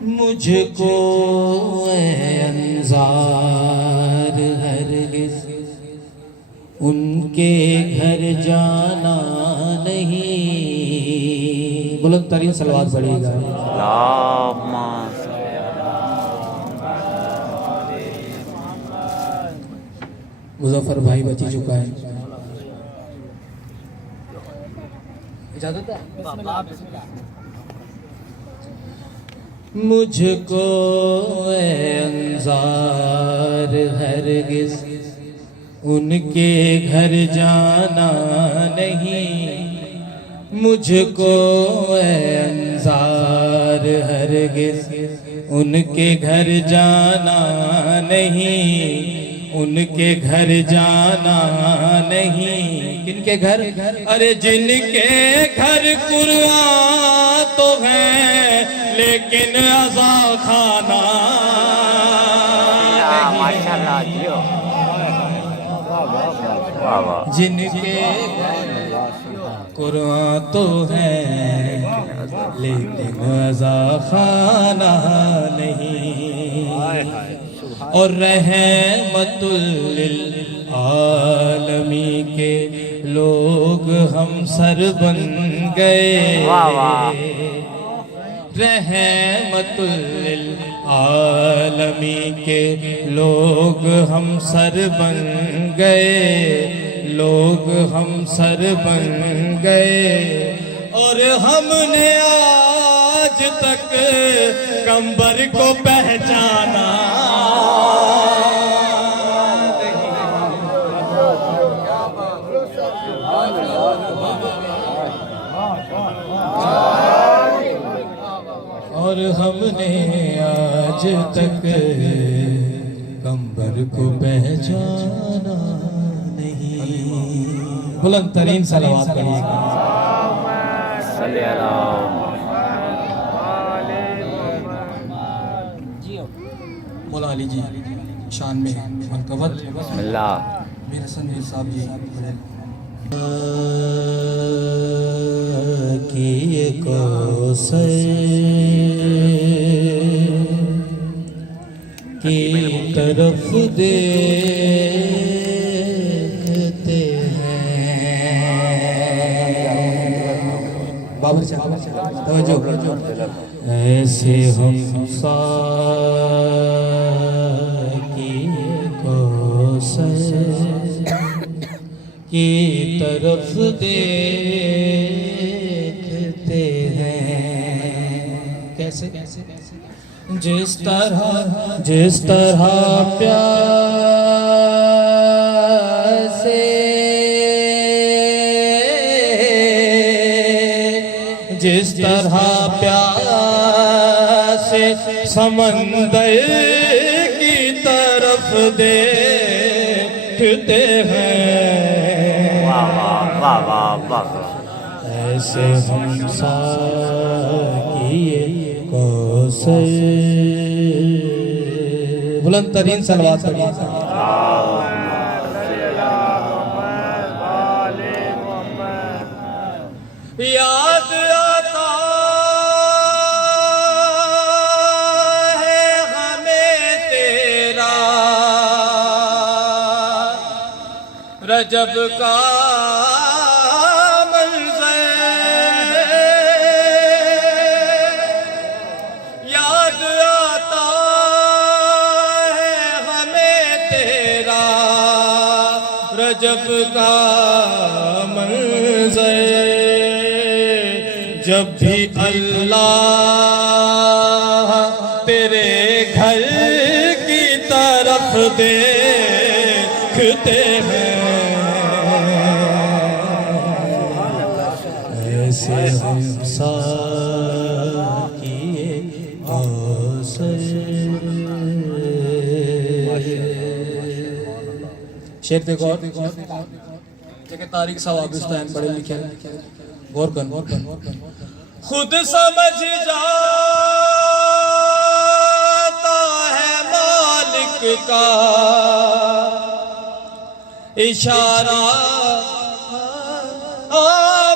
مجھ کو اے انظار ہرگز ان کے گھر جانا نہیں. بلند ترین صلوات پڑھیے گا. مظفر بھائی بچی چکا ہے. اجازت ہے. مجھ کو اے انظار ہرگز ان کے گھر جانا نہیں. مجھ کو اے انظار ہرگز ان کے گھر جانا نہیں. ان کے گھر جانا نہیں. کن کے گھر؟ ارے جن کے گھر قرآن تو ہیں لیکن عزا خانہ نہیں. جن کے قرآن تو ہیں لیکن عزا خانہ نہیں. اور رحمت للعالمین کے لوگ ہم سر بن گئے. رحمت للعالمین کے لوگ ہم سر بن گئے. لوگ ہم سر بن گئے. اور ہم نے آج تک کمبر کو پہچانا. اور ہم نے آج تک کمبر کو پہچانا نہیں. بلند ترین صلوات پڑھیے گا. مولا علی جی شان میں منقبت. بسم اللہ. میرے سنویر صاحب جی کی کوثر کی طرف دیکھتے ہیں. بابر توجہ. ایسے ہم ساکی کوثر کی طرف دیکھتے ہیں. کیسے؟ جس طرح پیاسے جس طرح پیاسے سمندر کی طرف دیکھتے ہیں. ایسے ہم ساکی کوثر. بلند ترین صلوات پڑھیے. یاد آتا ہے ہمیں تیرا رجب کا رجب کا منظر. جب بھی اللہ تیرے گھر کی طرف دیکھتے ہیں. ایسے ہم ساکی کوثر. شیر دیکھو اور کہ تاریخ صاحب آگستان پڑھے لکھے غور کر. خود سمجھ جاتا ہے مالک کا اشارہ.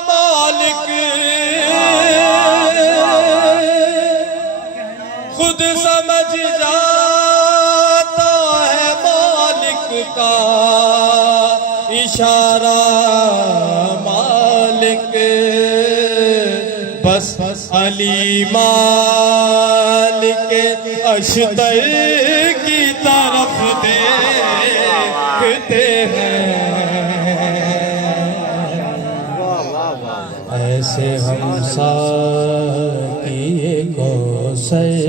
مالک خود سمجھ جاتا ہے مالک کا اشارہ مالک، بس علی مالک اشتر کی طرف دیکھتے ہیں، ایسے ہم ساقی کوثر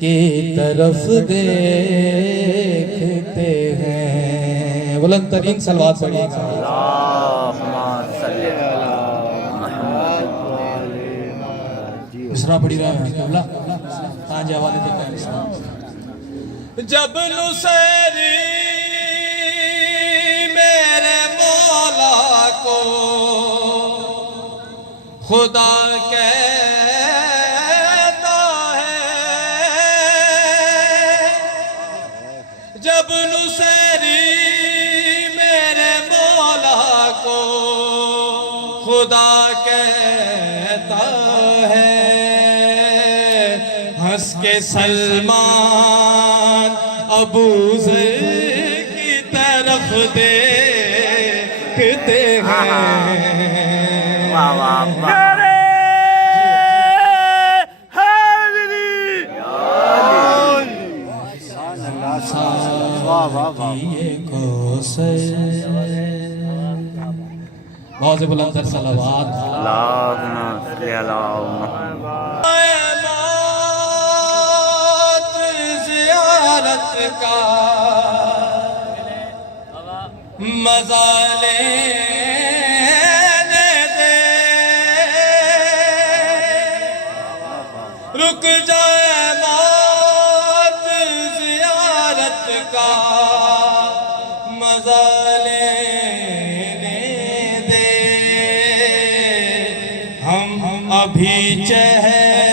کی طرف دیکھتے ہیں۔ بلند ترین صلوات پڑھیے گا۔ مصرع پڑھی رہا ہے قبلہ تاں جوالے دیکھا ہے مصرع۔ جب نصیری میرے مولا کو خدا کہتا ہے، جب نصیری میرے مولا کو خدا کہتا ہے، ہنس کے سلمان ابو ذر کی طرف دیکھتے ہیں، بہت سے بلند تر صلوات۔ اللہم صلی اللہ محمد۔ موت زیارت کا مزہ لینے دے، رک جائے موت زیارت کا مزہ لینے دے، ہم ابھی چہرے